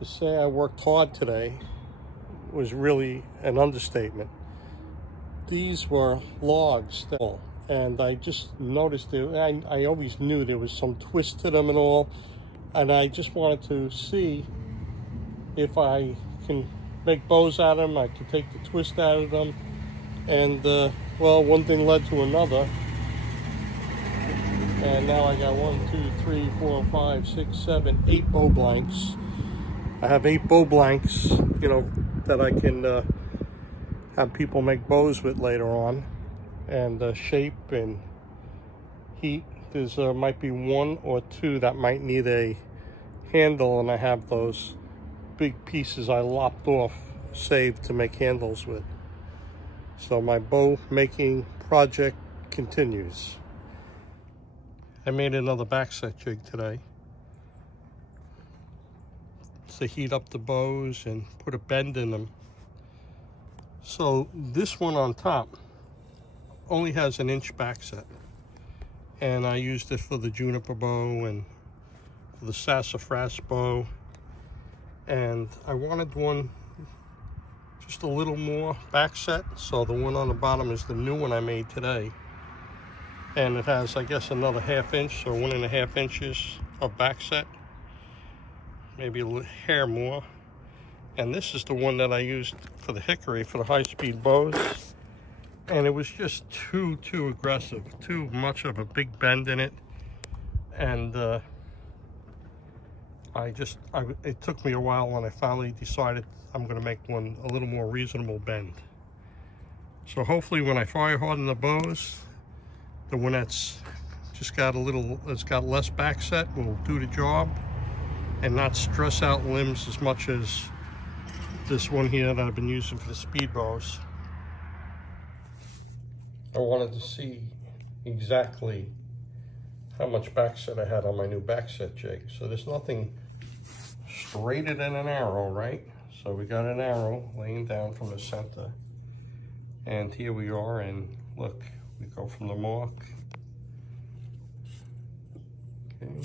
To say I worked hard today was really an understatement. These were logs, and I just noticed it. I always knew there was some twist to them and all, and I just wanted to see if I can make bows out of them. I can take the twist out of them, and well, one thing led to another, and now I got 1, 2, 3, 4, 5, 6, 7, 8 bow blanks. I have 8 bow blanks, you know, that I can have people make bows with later on, and shape and heat. There's might be 1 or 2 that might need a handle, and I have those big pieces I lopped off saved to make handles with. So my bow making project continues. I made another backset jig today to heat up the bows and put a bend in them. So this one on top only has an inch backset, and I used it for the juniper bow and for the sassafras bow, and I wanted one just a little more backset, so the one on the bottom is the new one I made today, and it has, I guess, another 1/2 inch or 1.5 inches of backset, maybe a hair more. And this is the one that I used for the hickory, for the high-speed bows, and it was just too aggressive, too much of a big bend in it, and it took me a while when I finally decided I'm going to make one a little more reasonable bend. So hopefully when I fire harden the bows, the one that's just got it's got less backset will do the job and not stress out limbs as much as this one here that I've been using for the speed bows. I wanted to see exactly how much backset I had on my new backset jig. So there's nothing straighter than an arrow, right? So we got an arrow laying down from the center, and here we are, and look, we go from the mark. Okay,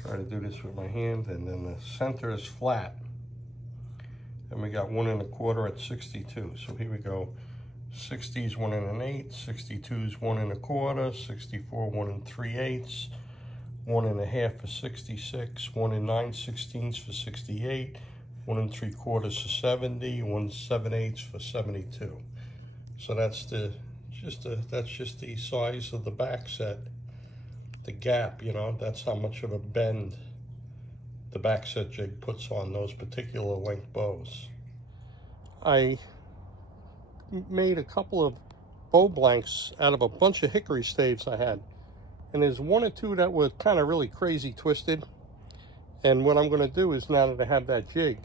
try to do this with my hand, and then the center is flat, and we got 1 1/4 at 62. So here we go, 60 is 1 1/8, 62 is 1 1/4, 64 1 3/8, 1 1/2 for 66, 1 9/16 for 68, 1 3/4 for 70, 1 7/8 for 72. So that's just the size of the backset, the gap, you know, that's how much of a bend the backset jig puts on those particular length bows. I made a couple of bow blanks out of a bunch of hickory staves I had, and there's 1 or 2 that were kind of really crazy twisted. And what I'm going to do is, now that I have that jig,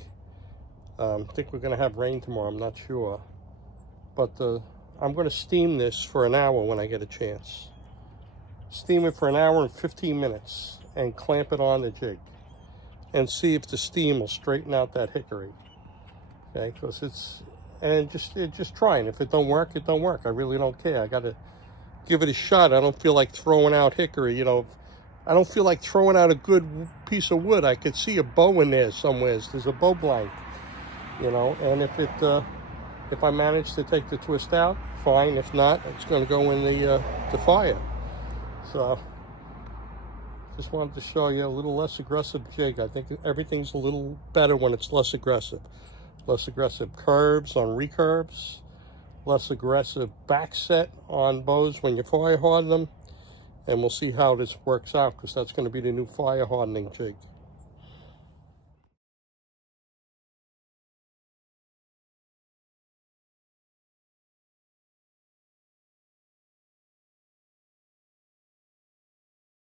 I think we're going to have rain tomorrow, I'm not sure, but I'm going to steam this for an hour when I get a chance. Steam it for an hour and 15 minutes and clamp it on the jig and see if the steam will straighten out that hickory. Okay, because just trying. If it don't work, it don't work. I really don't care. I got to give it a shot. I don't feel like throwing out hickory, you know. I don't feel like throwing out a good piece of wood. I could see a bow in there somewhere. There's a bow blank, you know, and if I manage to take the twist out, fine. If not, it's going to go in the fire. So just wanted to show you a little less aggressive jig. I think everything's a little better when it's less aggressive. Less aggressive curves on recurves, less aggressive backset on bows when you fire harden them, and we'll see how this works out, because that's going to be the new fire hardening jig.